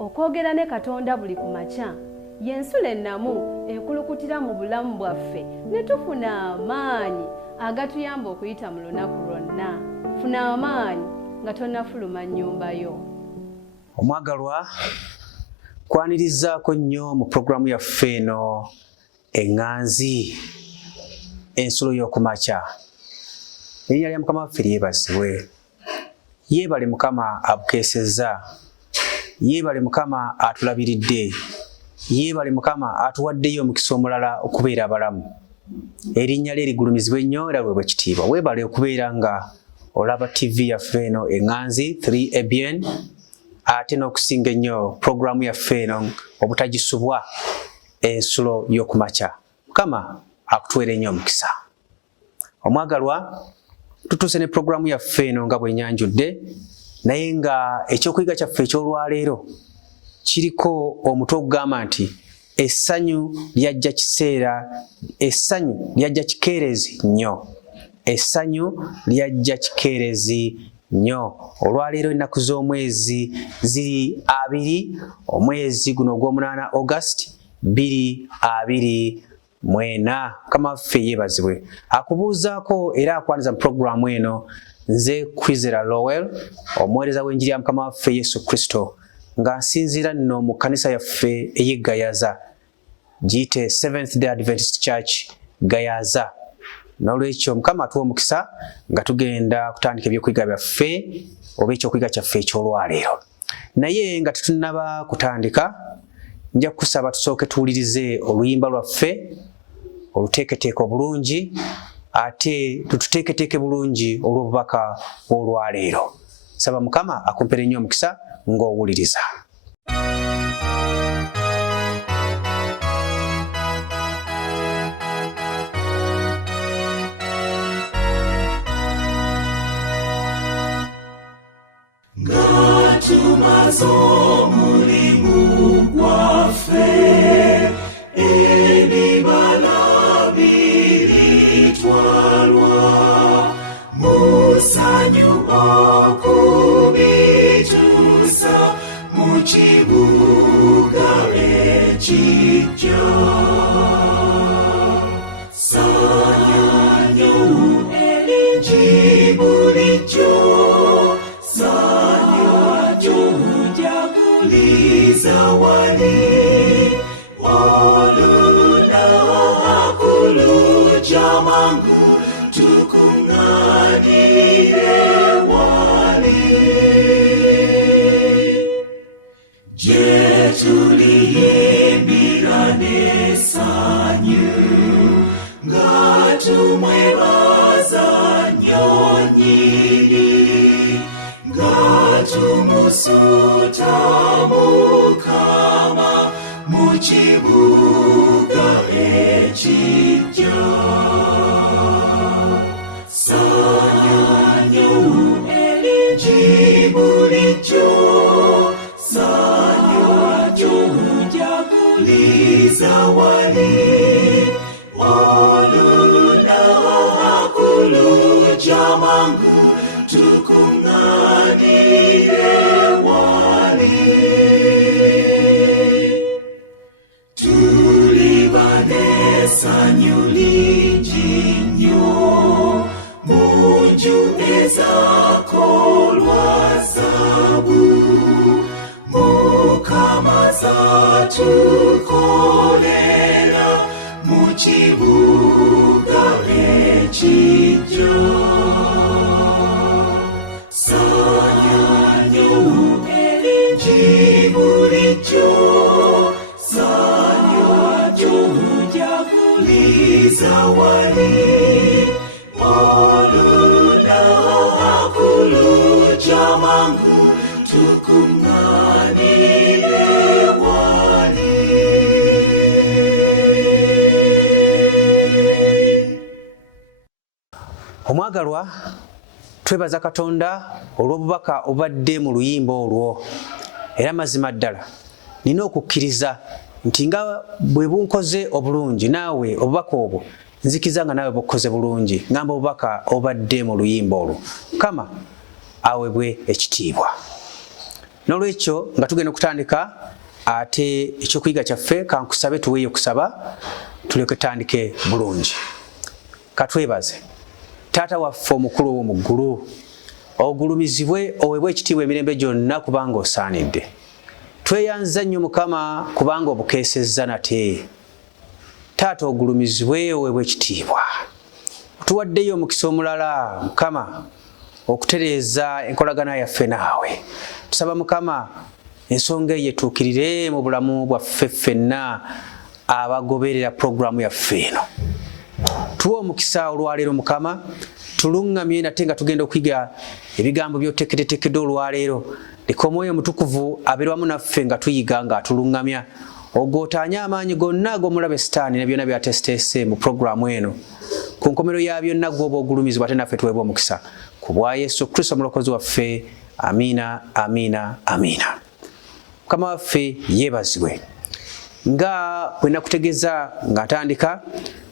okwogera ne Katonda buli ku makya y'ensula ennamu ekulukutira mu bulamu bwaffe ne tufuna amaanyi agatuyamba okuyita mu lunaku lwonna. Funa amaanyi nga tonnafuluma nnyumba yo. Omwagalwa, kwanirizaako nnyo mu puroguramu yaffe eno eŋŋanzi, ensulo y'okumakya. Erinnya lya Mukama waffe lyebazibwe. Yeebale Mukama abukeesezza. Yeebale Mukama atulabiridde. Yeebale Mukama atuwaddeyo omukisa omulala okubeera abalamu. Erinnya lye ligulumizibwe nnyo era bwe kitiibwa. Weebale okubeera nga olaba TV yaffe eno eŋŋanzi 3ABN, ate n'okusinga ennyo puroguramu yaffe eno obutagisubwa, ensulo y'okumakya. Mukama akutuweere nnyo omukisa. Omwagalwa, tutuuse ne puroguramu yaffe eno nga bw'enyanjudde, naye nga ekyokuyiga kyaffe eky'olwaleero kiriko omutwe ogugamba nti essanyu lyajja kiseera, essanyu lyajja kikeerezi nnyo. Essanyu lyajja kikeerezi nnyo. Olwaleero ennaku z'omwezi ziri 2, omwezi guno ogw'omunaana August 2024. Mukama waffe yeebazibwe. Akubuuzaako era akwaniza mu puroguramu eno nze Kwizera Lowell, omuweereza w'enjiri ya Mukama waffe Yesu Kristo, nga nsinziira nno mu kkanisa yaffe ey'e Gayaza, giyite Seventh Day Adventist Church Gayaza. N'olwekyo Mukama atuwa omukisa nga tugenda kutandika ebyokuyiga byaffe oba ekyokuyiga kyaffe eky'olwaleero. Naye nga tetunnaba kutandika, nja kusaba tusooke tuwulirize oluyimba lwaffe oluteeketeeke obulungi, ate tututeeketeeke bulungi olw'obubaka bw'olwaleero. Saba Mukama akumpere nnyo omukisa ng'owuliriza. Tumaze omulimu gwaffe, ebibala biritwalwa, mu ssanyu okubituusa mu kibuga ekiggya. Ssaanya nnyo eringi bulijjo, zawadi olunaku lujja mangu tukunganire wali. Gye tuliyimbira n'essanyu nga tumwebaza nnyo nnyini, nga tumusuuta Mukama mu kibuga ekiggya. Ssaanya nnyo eringi bulijjo, ssaanya tujaguliza wali, olunaku lujja mangu tukunganire wali. Essanyu lingi nnyo mu nju ezaakoolwa zaabu, Mukama z'atukolera mu kibuga ekiggya. Ssaanya nnyo eringi bulijjo, zawadi olunaku lujja mangu tukunganire wali. Omwagalwa, twebaza Katonda olw'obubaka obadde mu luyimba olwo, era mazima ddala nina okukkiriza nti nga bwe bunkoze obulungi naawe obubaka obwo nzikiza nga naawe bukoze bulungi, ngamba obubaka obadde mu luyimba olwo. Mukama aweebwe ekitiibwa. Nolwekyo nga tugenda okutandika ate ekyokuyiga kyaffe kankusabe tuweeyo kusaba tuleke tandike bulungi. Katwebaze. Taata waffe omukulu ow'omu ggulu, ogulumizibwe oweebwe ekitiibwa emirembe gyonna kubanga osaanidde. Tweyanza nnyo Mukama kubanga obukeesezza nate. Taata ogulumizibwe oweebwe ekitiibwa. Tuwaddeyo omukisa omulala Mukama okutereeza enkolagana yaffe naawe. Tusaba Mukama ensonga eyo etuukirire mu bulamu bwaffe ffenna abagoberera puroguramu yaffe eno. Tuwa omukisa olwaleero Mukama, tuluŋŋamye nate nga tugenda okuyiga ebigambo by'oteekeddetteekedde olwaleero. Leka Omwoyo Omutukuvu abeere wamu naffe nga tuyiga nga atuluŋŋamya. Ogootaanye amaanyi gonna ag'omulabe Sitaani ne byonna by'ateeseteese mu puroguramu eno. Ku nkomerero ya byonna gw'oba ogulumizibwa ate naffe tuweebwe omukisa. Ku bwa Yesu Kristo omulokozi waffe. Amiina, amiina, amiina. Mukama waffe yeebazibwe. Nga bwe nakutegeeza nga ntandika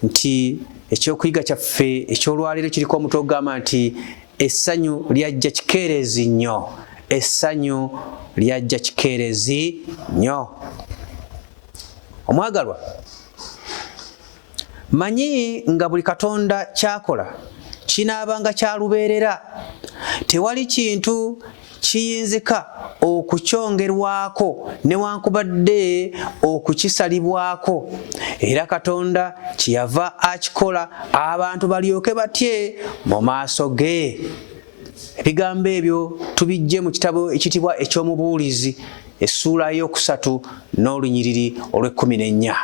nti ekyokuyiga kyaffe ekyolwaleero kiriko omutwe ogugamba nti essanyu lyajja kikeerezi nnyo. Essanyu lyajja kikeerezi nnyo. Omwagalwa, manyi nga buli Katonda kyakola kinaabanga kya lubeerera. Tewali kintu kiyinzika okukyongerwako newankubadde okukisalibwako. Era Katonda kyeyava akikola abantu balyoke batye mu maaso ge. Ebigambo ebyo tubijje mu kitabo ekitibwa eky'Omubuulizi essuula ey'okusatu n'olunyiriri olw'14.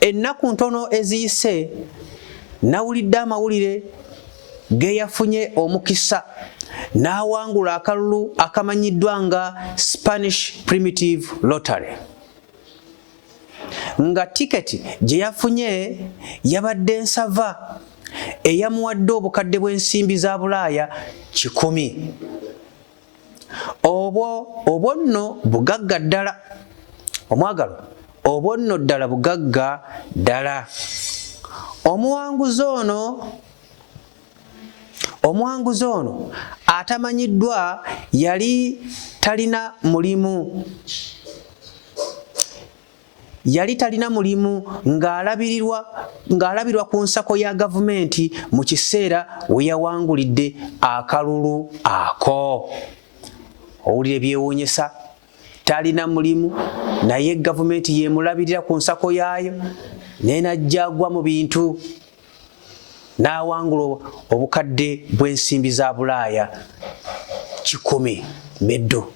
Ennaku ntono eziyise nawulidde amawulire geyafunye omukisa n'awangula akalulu akamanyiddwa nga Spanish Primitive Lottery. Nga tiketi gye yafunye yabadde nsava eyamuwadde obukadde bw'ensimbi za Bulaaya 100. Obwo nno bugagga ddala. Omwagalwa, obwo nno ddala bugagga ddala. Omuwanguzi ono atamanyiddwa yali talina mulimu. ng'alabirwa ku nsako ya gavumenti mu kiseera we yawangulidde akalulu ako. Owulire byewuunyisa. Talina mulimu naye gavumenti yemulabirira ku nsako yaayo nenajja agwa mu bintu n'awangula obukadde bw'ensimbi za Bulaaya 100 meddo.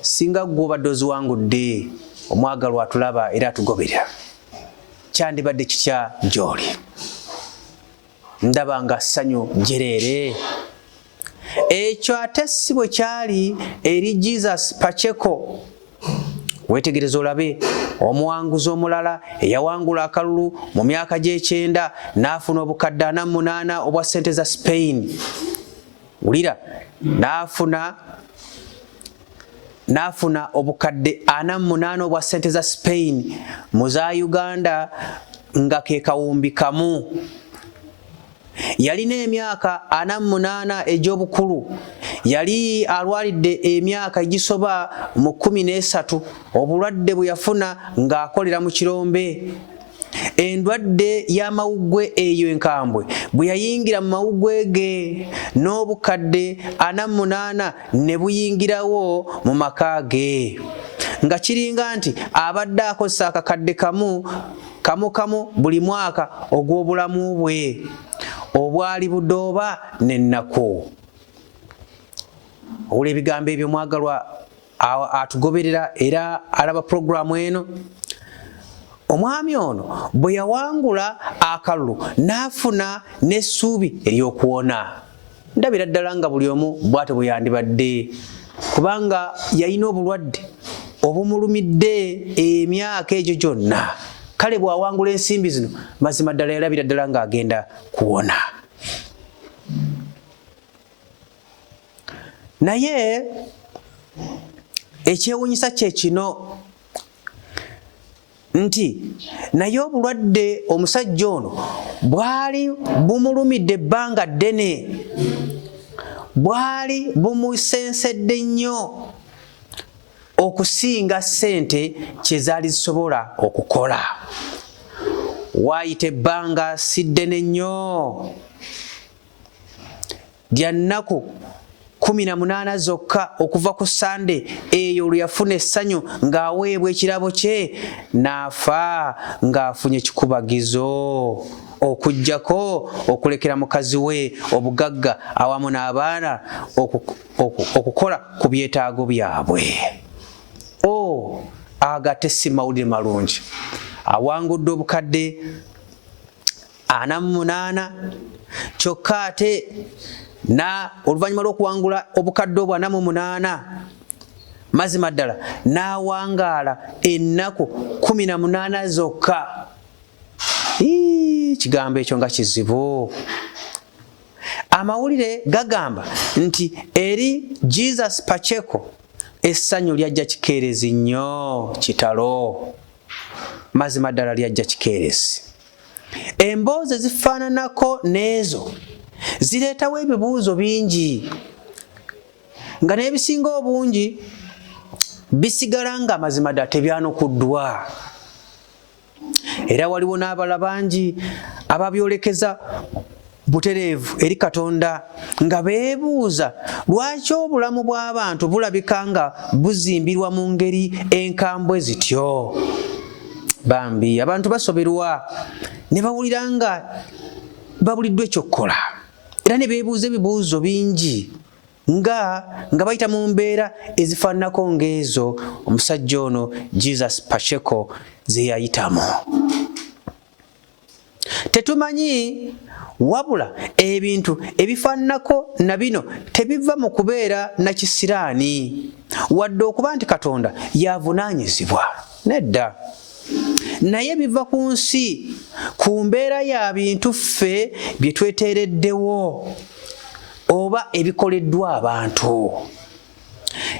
Singa gwe obadde oziwangudde omwagalwa atulaba era atugoberera, kyandibadde kitya gy'oli? Ndaba nga ssanyu jereere. Ekyo ate si bwe kyali eri Jesus Pacheco. Wetegereza olabe omuwanguzi omulala eyawangula akalulu mu myaka gy'ekyenda n'afuna obukadde 48 obwa ssente za Spain. Wulira, n'afuna obukadde 48 obwa ssente za Spain mu za Uganda nga ke kawumbi kamu. Yalina emyaka 48 egy'obukulu. Yali alwalidde emyaka egisoba mu 13 obulwadde bwe yafuna ng'akolera mu kirombe. Endwadde y'amawuggwe eyo enkambwe bwe yayingira mu mawuggwe ge n'obukadde 48 ne buyingirawo mu maka ge. Nga kiringa nti abadde akozesa akakadde kamu buli mwaka ogw'obulamu bwe obwali budooba n'ennaku. Owulira ebigambo ebyo mwagalwa atugoberera era alaba puroguramu eno. Omwami ono bwe yawangula akalulu n'afuna n'essuubi ery'okuwona. Ndabira ddala nga buli omu bw'atyo bwe yandibadde, kubanga yalina obulwadde obumulumidde emyaka egyo gyonna. Kale bw'awangula ensimbi zino mazima ddala yalabira ddala ng'agenda kuwona. Naye ekyewuunyisa kye kino nti naye obulwadde omusajja ono bwali bumulumidde ebbanga ddene. bwali bumusensedde nnyo okusinga ssente kye zaali zisobola okukola. Waayita ebbanga si ddene nnyo lya nnaku 18 zokka okuva ku Sande eyo lwe yafuna essanyu ng'aweebwa ekirabo kye n'afa ng'afunye ekikubagizo okuggyako okulekera mukazi we obugagga awamu n'abaana okukola ku byetaago byabwe. Agatte si mawulire malungi. Awangudde obukadde 48 kyokka ate oluvannyuma lw'okuwangula obukadde obwo 48 mazima ddala n'awangaala ennaku 18 zokka. Kigambo ekyo nga kizibu. Amawulire gagamba nti eri Jesus Pacheco essanyu lyajja kikeerezi nnyo kitalo. Mazima ddala lyajja kikeerezi. Emboozi ezifaananako n'ezo zireetawo ebibuuzo bingi nga n'ebisinga obungi bisigala nga mazima ddala tebyanukuddwa. Era waliwo n'abala bangi ababyolekeza butereevu eri Katonda nga beebuuza lwaki obulamu bw'abantu bulabika nga buzimbirwa mu ngeri enkambwe zityo. Bambi abantu basoberwa ne bawulira nga babuliddwa ekyokukola era ne beebuuza ebibuuzo bingi nga bayita mu mbeera ezifaananako ng'ezo omusajja ono Jesus Pacheco ze yayitamu. Tetumanyi wabula ebintu ebifaananako na bino tebiva mu kubeera na kisiraani wadde okuba nti Katonda yavunaanyizibwa. Nedda. Naye biva ku nsi, ku mbeera ya bintu ffe bye tweteereddewo oba ebikoleddwa abantu.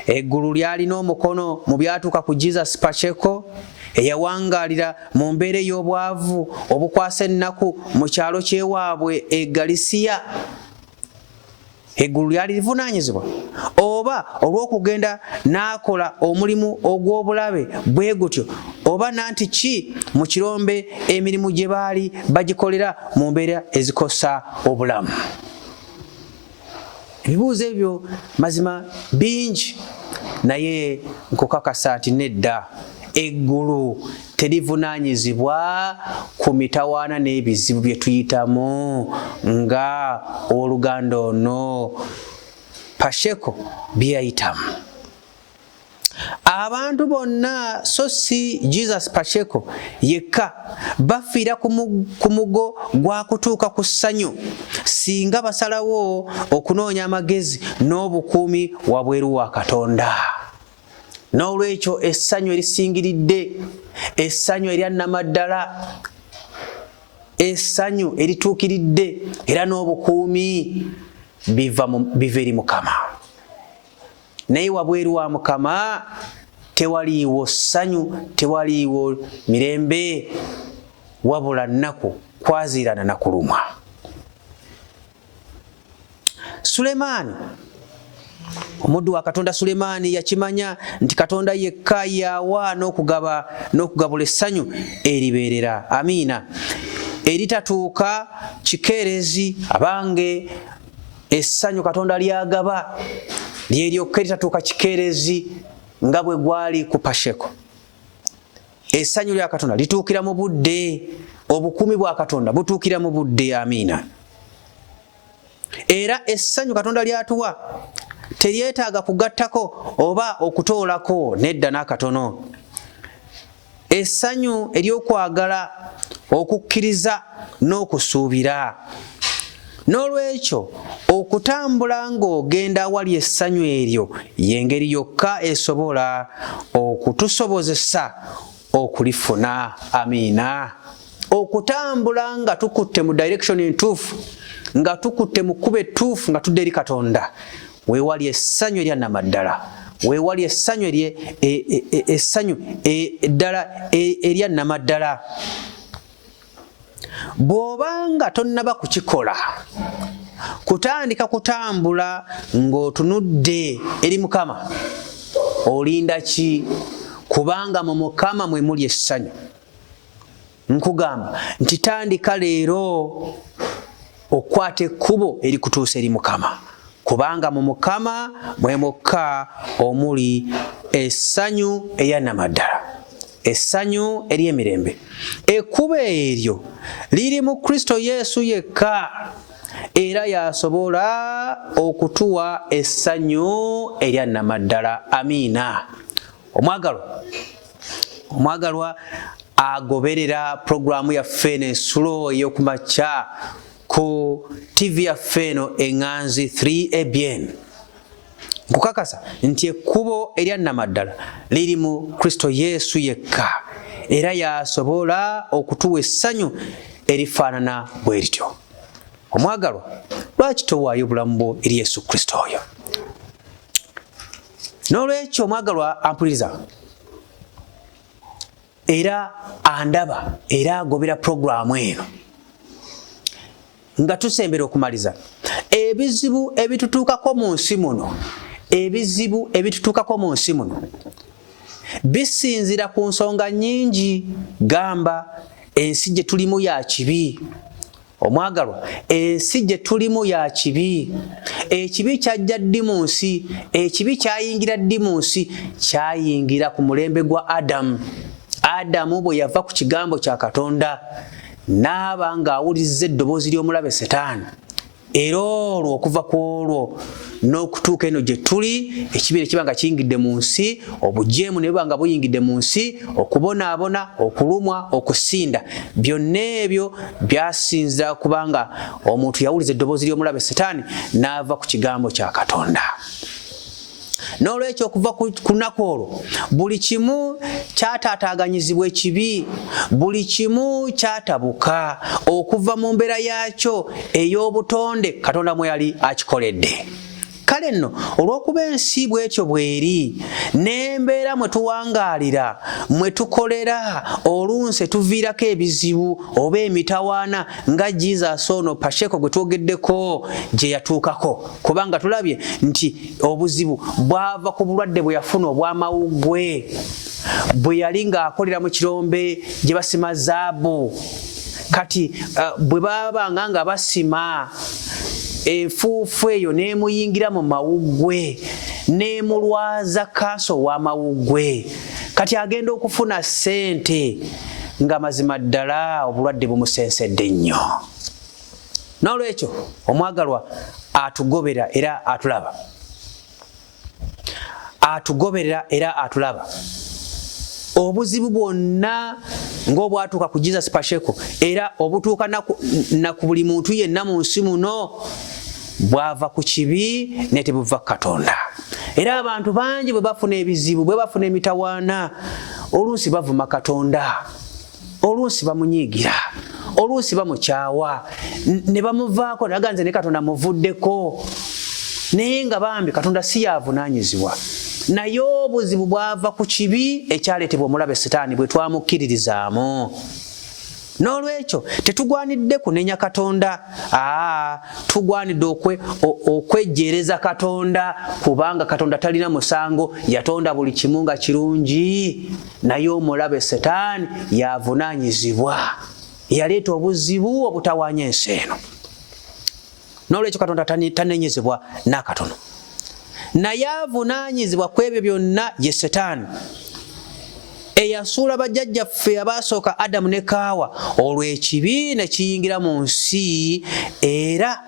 Eggulu lyalina omukono mu byatuuka ku Jesus Pacheco eyawangaalira mu mbeera ey'obwavu obukwasa ennaku mu kyalo ky'ewaabwe e Galisiya. Eggulu lyali livunaanyizibwa oba olw'okugenda n'akola omulimu ogw'obulabe bwe gutyo oba nanti ki mu kirombe emirimu gye baali bagikolera mu mbeera ezikosa obulamu. Ebibuuzo ebyo mazima bingi naye nkukakasa nti nedda. Eggulu terivunaanyizibwa ku mitawaana n'ebizibu bye tuyitamu nga oluganda ono Pacheco bye yayitamu. Abantu bonna so si Jesus Pacheco yekka bafiira ku mugo gwa kutuuka ku ssanyu singa basalawo okunoonya amagezi n'obukuumi wabweru wa Katonda. N'olwekyo essanyu erisingiridde, essanyu erya nnamaddala, essanyu erituukiridde era n'obukuumi biva eri Mukama. Naye wabweru wa Mukama tewaliiwo ssanyu, tewaliiwo mirembe, wabula nnaku kwaziirana na kulumwa. Sulemaani, omuddu wa Katonda Sulemaani yakimanya nti Katonda yekka yawa n'okugabula essanyu eribeerera. Amiina. Eritatuuka kikeerezi abange essanyu Katonda lyagaba lyeryokka eritatuuka kikeerezi nga bwe gwali ku Pacheco. Essanyu lya Katonda lituukira mu budde, obukuumi bwa Katonda butuukira mu budde. Amiina. Era essanyu Katonda lyatuwa teryetaaga kugattako oba okutoolako, nedda n'akatono. Essanyu ery'okwagala, okukkiriza n'okusuubira. N'olwekyo okutambula ng'ogenda awali essanyu eryo y'engeri yokka esobola okutusobozesa okulifuna. Amiina. Okutambula nga tukutte mu direction entuufu, nga tukutte mu kkubo ettuufu, nga tudde eri Katonda, weewali essanyu erya nnamaddala, weewali essanyu eddala erya nnamaddala. Bw'obanga tonnaba kukikola kutandika kutambula ng'otunudde eri Mukama. Olinda ki? Kubanga mu Mukama mwe muli essanyu. Nkugamba nti tandika leero okwata ekkubo erikutuusa eri Mukama, kubanga mu Mukama mwe mukka omuli essanyu eryannamaddala, essanyu ery'emirembe. Ekkubo eryo liri mu Kristo Yesu yekka, era yasobola okutuwa essanyu eryannamaddala. Amiina. Omwagalwa agoberera programu yaffe ensulo ey'okumakya ku TV yaffe eno Enganzi 3ABN. Nkukakasa nti ekkubo eryannamaddala liri mu Kristo Yesu yekka, era yasobola okutuwa essanyu erifaanana bwe lityo. Omwagalwa, lwaki towaayo obulamu bwo eri Yesu Kristo oyo? N'olwekyo omwagalwa ampuliriza era andaba era agobera programu eno nga tusembera okumaliza, ebizibu ebitutuukako mu nsi muno, bisinzira ku nsonga nnyingi. Gamba ensi gye tulimu ya kibi. Omwagalwa, ensi gye tulimu ya kibi. Ekibi kyajja ddi mu nsi? Ekibi kyayingira ddi mu nsi? Kyayingira ku mulembe gwa Adamu. Adamu bwe yava ku kigambo kya Katonda n'aba ng'awulizza eddoboozi ly'omulabe Setaani, era olwo okuva ku olwo n'okutuuka eno gye tuli, ekibi ne kiba nga kiyingidde mu nsi, obujeemu ne buba nga buyingidde mu nsi, okubonaabona, okulumwa, okusinda, byonna ebyo byasinzira kubanga omuntu yawuliza eddoboozi ly'omulabe Setaani n'ava ku kigambo kya Katonda. N'olwekyo okuva ku lunaku olwo buli kimu kyataataaganyizibwa ekibi, buli kimu kyatabuka okuva mu mbeera yaakyo ey'obutonde Katonda mwe yali akikoledde. Kale nno olw'okuba ensi bw'etyo bw'eri, n'embeera mwe tuwangaalira, mwe tukolera, olunse tuviirako ebizibu oba emitawaana nga Jesus ono Pacheco gwe twogeddeko gye yatuukako, kubanga tulabye nti obuzibu bwava ku bulwadde bwe yafuna obw'amawuggwe, bwe yali ng'akolera mu kirombe gye basima zaabu. Kati bwe baabanga nga basima, enfuufu eyo n'emuyingira mu mawuggwe n'emulwaza kanso w'amawuggwe. Kati agenda okufuna ssente nga mazima ddala obulwadde bumusensedde nnyo. N'olwekyo omwagalwa atugoberera era atulaba. Obuzibu bwonna ng'obwatuuka ku Jesus Pacheco era obutuuka na ku buli muntu yenna mu nsi muno bwava ku kibi ne tebuva ku Katonda. Era abantu bangi bwe bafuna ebizibu, bwe bafuna emitawaana, oluusi bavuma Katonda, oluusi bamunyiigira, oluusi bamukyawa, ne bamuvaako naganze ne Katonda muvuddeko, naye nga bambi Katonda si yavunaanyizibwa. Naye obuzibu bwava ku kibi ekyaleetebwa omulabe Setaani bwe twamukkiririzaamu. N'olwekyo tetugwanidde kunenya Katonda, tugwanidde okwejjeereza Katonda, kubanga Katonda talina musango, yatonda buli kimu nga kirungi. Naye omulabe Setaani yavunaanyizibwa, yaleeta obuzibu obutawaanya ensi eno. N'olwekyo Katonda tanenyezebwa n'akatono. Naye avunaanyizibwa ku ebyo byonna ye Setaani, eyasuula bajjajjaffe abaasooka Adamu ne Kaawa, olw'ekibi ne kiyingira mu nsi, era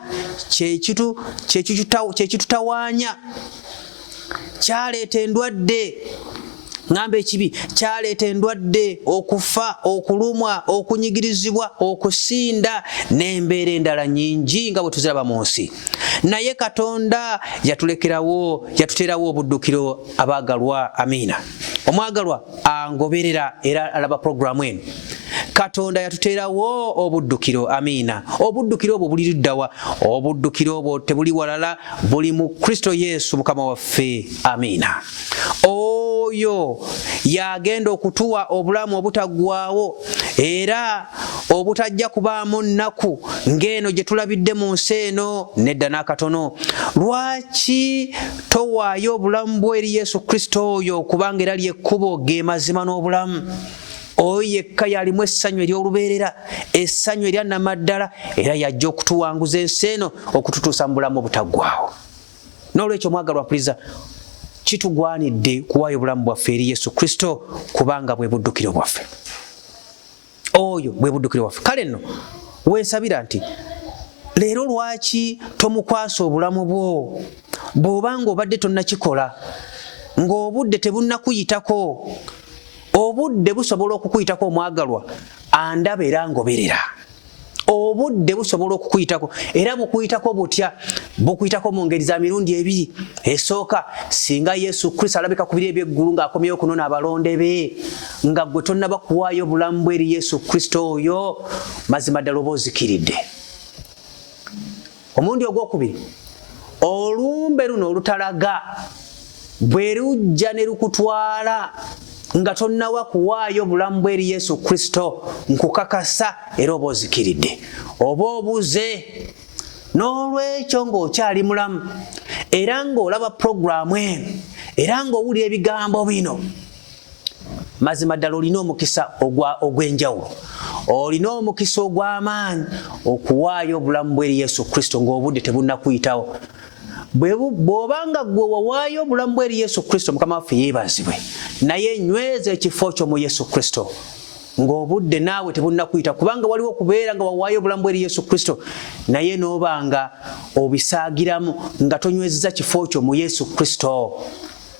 kyekitutawaanya, kyaleeta endwadde. Ngamba ekibi kyaleeta endwadde, okufa, okulumwa, okunyigirizibwa, okusinda n'embeera endala nnyingi nga bwe tuziraba mu nsi. Naye Katonda yatuteerawo obuddukiro abaagalwa. Amiina. Omwagalwa angoberera era alaba programu eno. Katonda yatuteerawo obuddukiro. Amiina. Obuddukiro obwo buli luddawa? Obuddukiro obwo tebuli walala, buli mu Kristo Yesu Mukama waffe. Amiina. Oyo yagenda okutuwa obulamu obutaggwaawo era obutajja kubaamu nnaku ng'eno gye tulabidde mu nsi eno nedda n'akatono. Lwaki towaayo obulamu bwo eri Yesu Kristo oyo, kubanga era ly'ekkubo ge mazima n'obulamu. Oyo yekka yalimu essanyu ery'olubeerera, essanyu erya nnamaddala, era yajja okutuwanguza ensi eno okututuusa mu bulamu obutaggwaawo. N'olwekyo mwagalwa mpuliriza, kitugwanidde kuwaayo obulamu bwaffe eri Yesu Kristo kubanga bwe buddukiro bwaffe. Oyo bwe buddukiro bwaffe. Kale nno weesabira nti leero lwaki tomukwasa obulamu bwo bw'obanga obadde tonnakikola, ng'obudde tebunnakuyitako? Obudde busobola okukuyitako omwagalwa, andaba era ngoberera. Obudde busobola okukuyitako era bukuyitako butya? Bukuyitako mu ngeri za mirundi ebiri. Esooka, singa Yesu Kristo alabika ku biro eby'eggulu ng'akomyewo okunona abalonde be, nga gwe tonnaba kuwaayo obulamu bwe eri Yesu Kristo oyo, mazima ddala oba ozikiridde. Omundi ogwokubiri, olumbe luno olutalaga bwe lujja ne lukutwala nga tonnawa kuwaayo obulamu bwe eri Yesu Kristo, nkukakasa era oba ozikiridde, oba obuze. N'olwekyo ng'okyali mulamu era ng'olaba puroguramu eno era ng'owulira ebigambo bino, mazima ddala olina omukisa ogw'enjawulo, olina omukisa ogw'amaanyi okuwaayo obulamu bwe eri Yesu Kristo ng'obudde tebunnakuyitawo. Bw'obanga gwe wawaayo obulamu bwe eri Yesu Kristo, Mukama waffe yeebazibwe, naye nyweza ekifo kyo mu Yesu Kristo ng'obudde naawe tebunnakuyita, kubanga waliwo okubeera nga wawaayo obulamu bwe eri Yesu Kristo naye n'obanga obisaagiramu nga tonywezeza kifo kyo mu Yesu Kristo.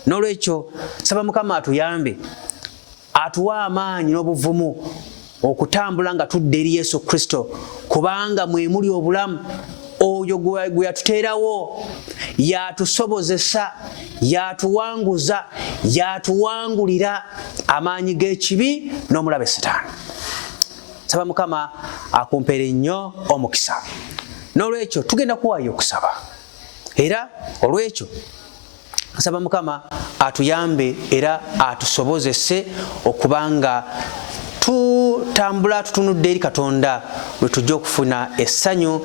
N'olwekyo saba Mukama atuyambe, atuwe amaanyi n'obuvumu okutambula nga tudde eri Yesu Kristo, kubanga mwe muli obulamu. Oyo gwe yatuteerawo, yatusobozesa, yatuwanguza, yatuwangulira amaanyi g'ekibi n'omulabe Setaani. Saba Mukama akumpeere nnyo omukisa. N'olwekyo tugenda kuwaayo okusaba, era olwekyo saba Mukama atuyambe era atusobozese okubanga tutambula tutunudde eri Katonda lwe tujja okufuna essanyu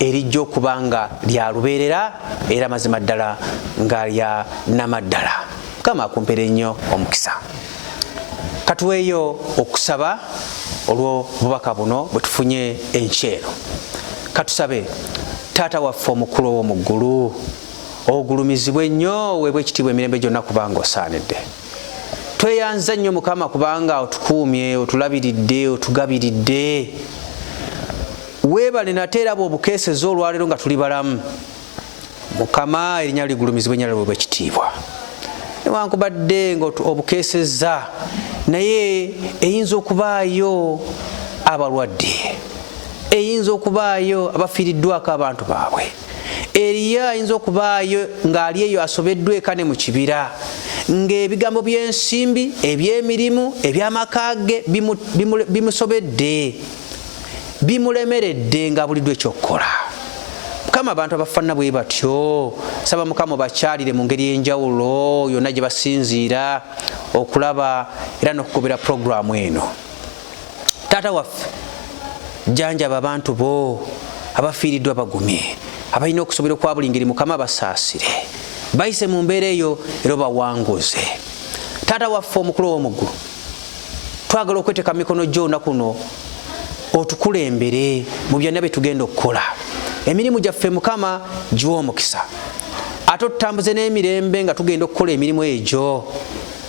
erijja okubanga lya lubeerera era mazima ddala nga lya namaddala. Mukama akumpeere nnyo omukisa. Katuweeyo okusaba olwo bubaka buno bwe tufunye enkya eno. Katusabe. Taata waffe omukulu ow'omu ggulu, ogulumizibwe nnyo, weebwe ekitiibwa emirembe gyonna kubanga osaanidde. Tweyanza nnyo Mukama kubanga otukuumye, otulabiridde, otugabiridde. Weebale nate era bw'obukeeseza olwaleero nga tuli balamu. Mukama erinnya ligulumizibwe nnyo weebwe ekitiibwa. Newankubadde nga obukeeseza naye eyinza okubaayo abalwadde, eyinza okubaayo abafiiriddwako abantu baabwe, eriyo ayinza okubaayo ng'ali eyo asobeddwa eka ne mu kibira, ng'ebigambo by'ensimbi, eby'emirimu, eby'amaka ge bimusobedde, bimulemeredde ng'abuliddwa ekyokukola. Mukama abantu abafaanana bwe batyo, saba Mukama bakyalire mu ngeri y'enjawulo yonna gye basinziira okulaba era n'okugobera puroguramu eno. Taata waffe, jjanjaba abantu bo abafiiriddwa bagumye, abalina okusobola okwa buli ngeri. Mukama basaasire, bayise mu mbeera eyo era bawanguze. Taata waffe omukulu ow'omu ggulu, twagala okweteeka mu mikono gyo olunaku luno, otukulembere mu byonna bye tugenda okukola. Emirimu gyaffe Mukama giwa omukisa, ate otutambuze n'emirembe nga tugenda okukola emirimu egyo.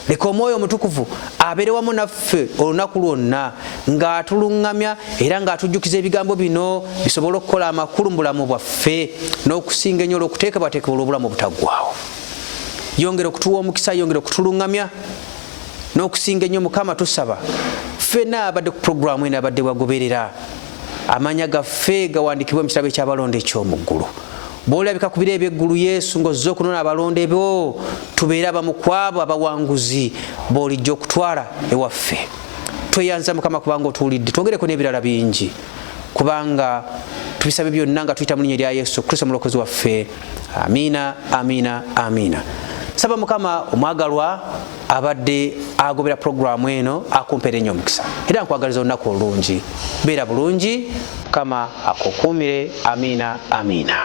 Leka Omwoyo Omutukuvu abeere wamu naffe olunaku lwonna ng'atuluŋŋamya era ng'atujjukiza ebigambo bino bisobole okukola amakulu mu bulamu bwaffe n'okusinga ennyo olw'okuteekebwateekebwa olw'obulamu obutaggwaawo. Yongera okutuwa omukisa, yongera okutuluŋŋamya n'okusinga ennyo Mukama tusaba. Ffenna abadde ku puroguramu eno abadde wagoberera, amanya gaffe gawandiikibwa mu kitabo eky'abalonde eky'omu ggulu. Bw'olabika ku biro eby'eggulu Yesu ng'ozze okunona abalonde bo, tubeere abamu ku abo abawanguzi b'olijja okutwala ewaffe. tweyanza Mukama kubanga otuwulidde, twongereko n'ebirala bingi kubanga tubisabye byonna nga tuyita mu linnya lya Yesu Kristo mulokozi waffe. Amiina, amiina, amiina. Saba Mukama omwagalwa abadde agobera programu eno akumpere nnyo omukisa era nkwagaliza olunaku olulungi. Beera bulungi, Mukama akukuumire. Amiina, amiina.